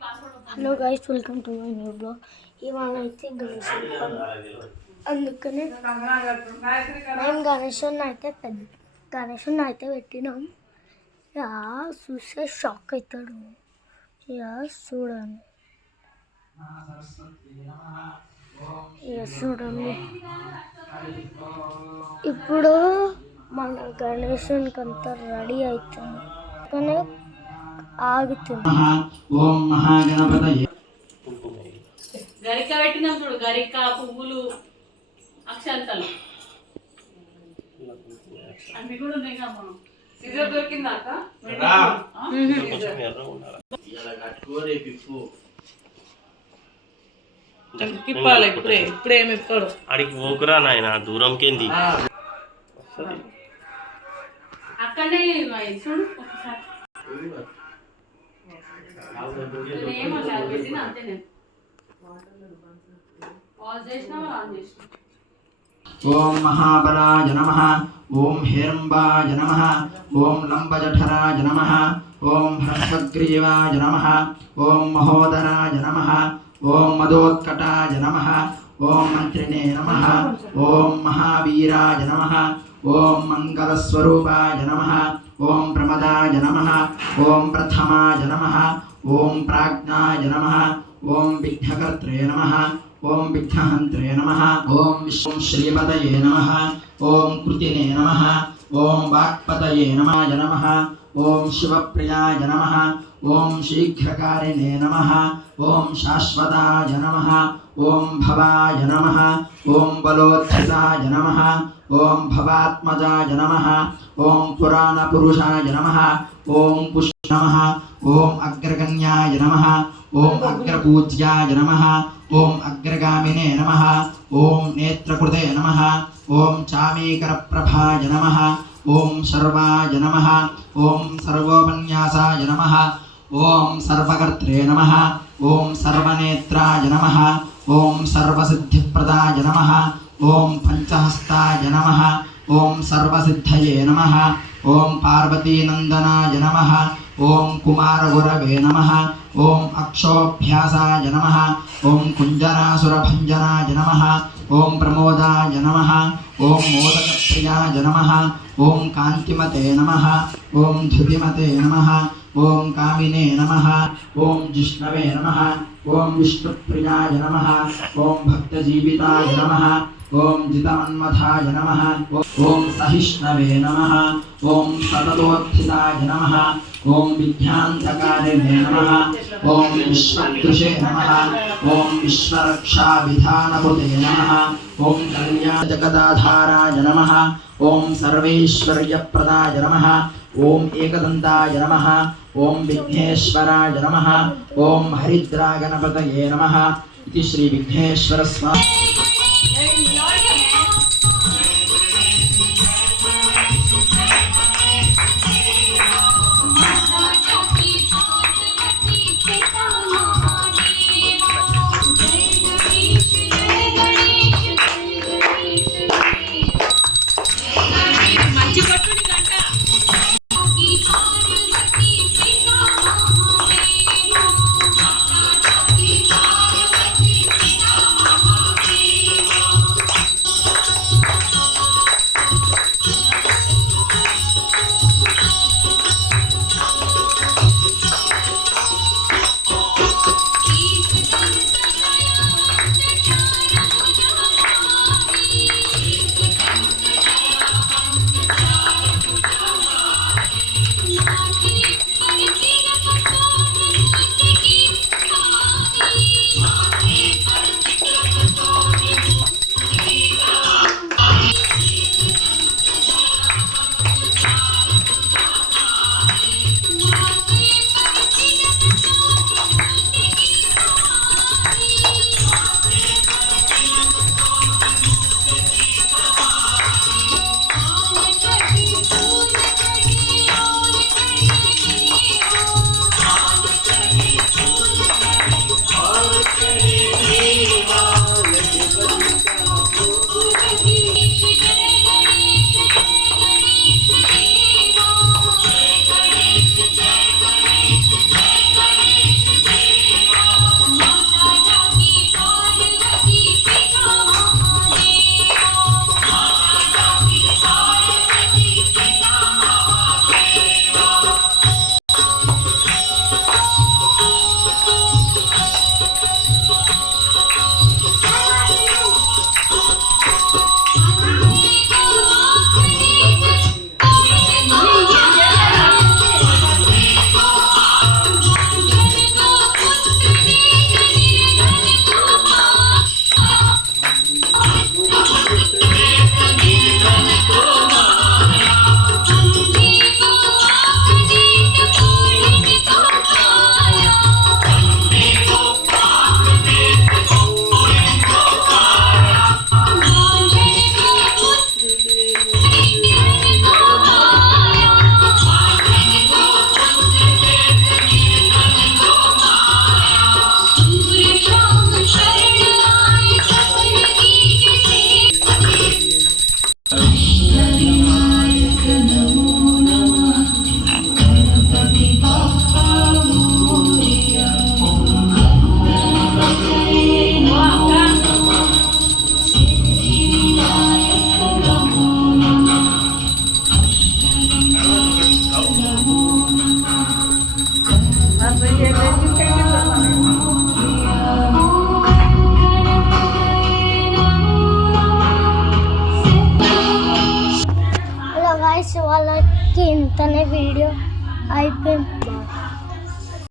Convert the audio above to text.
Hello guys, welcome to my new blog. ఇవాళ అయితే గణేష్ అందుకనే మేము గణేషుని అయితే పెట్టినాం. చూస్తే షాక్ అవుతాడు. చూడండి, చూడండి. ఇప్పుడు మన గణేషునికి అంతా రెడీ అవుతుంది, కానీ ఆగుతుంది. ఓం మహాగణపతయే గరిక పెట్టినాం చూడు, గరిక పువ్వులు అక్షంతలు అవి కూడా ఉన్నాయి కదా. మనం సీజర్ దొరికిందాక తిప్పాలి. ఇప్పుడేమి ఇప్పాడు అడిగి పోకురా నాయన, దూరంకేంది అక్కడనే చూడు ఒకసారి. ఓం మహాబలాయ నమః. ఓం హేరంబాయ నమః. ఓం లంబజఠరాయ నమః. ఓం హ్రస్వగ్రీవాయ నమః. ఓం మహోదరాయ నమః. ఓం మదోత్కటాయ నమః. ఓం మంత్రిణే నమః. ఓం మహావీరాయ నమః. ఓం మంగళస్వరూపాయ నమః. ఓం ప్రమదాయ నమః. ఓం ప్రథమాయ నమః. ఓం ప్రాజ్ఞాయ నమః. ఓం విఘ్నకర్త్రే నమః. ఓం విఘ్నహంత్రే నమః. ఓం విశ్వం శ్రీపతయే నమః. ఓం కృతినే నమః. ఓం వాక్పతయే నమః. ఓం శివప్రియాయ నమః. ఓం శీఘ్రకారిణే నమః. ఓం శాశ్వతాయ నమః. ఓం భవాయ నమః. ఓం బలోత్థితాయ నమః. ఓం భవాత్మజాయ నమః. ఓం పురాణపురుషాయ నమః. ఓం పుష్ణ నమః. ఓం అగ్రగణ్యాయ నమః. ఓం అగ్రపూజ్యాయ నమః. ఓం అగ్రగామినే నమః. ఓం నేత్రకృతే నమః. ఓం చామీకరప్రభాయ నమః. ఓం సర్వాయ నమః. ఓం సర్వోపన్యాసాయ నమః. ఓం సర్వకర్త్రే నమః. ఓం సర్వనేత్రాయ నమః. ఓం సర్వసిద్ధిప్రదాయ నమః. ఓం పంచహస్తాయ నమః. ఓం సర్వసిద్ధయే నమః. ఓం పార్వతీనందనాయ నమః. ఓం కుమారగురవే నమః. ఓం అక్షోభ్యాసాయ నమః. ఓం కుంజరాసురభంజనాయ నమః. ఓం ప్రమోదాయ నమః. ఓం మోదకప్రియాయ నమః. ఓం కాంతిమతే నమః. ఓం ధృతిమతే నమః. ఓం కామినే నమః. ఓం జిష్ణవే నమః. ఓం విష్ణుప్రియాయ నమః. ఓం భక్తజీవితాయ నమః. ఓం జితమన్మథాయ నమః. ఓం సహిష్ణవే నమః. ఓం సతతోత్థితాయ నమః. ఓం విజ్ఞాంతకారిణే నమః. ఓం విశ్వదృశే నమః. ఓం విశ్వరక్షావిధానకృతే నమః. ఓం కళ్యాణజగదాధారాయ నమః. ఓం సర్వైశ్వర్యప్రదాయ నమః. ఓం ఏకదంతాయ నమః. ఓం విఘ్నేశ్వరాయ నమః. ఓం హరిద్రాగణపతయే నమః. ఇది శ్రీ విఘ్నేశ్వర స్వామి. వీడియో అయిపోయింది.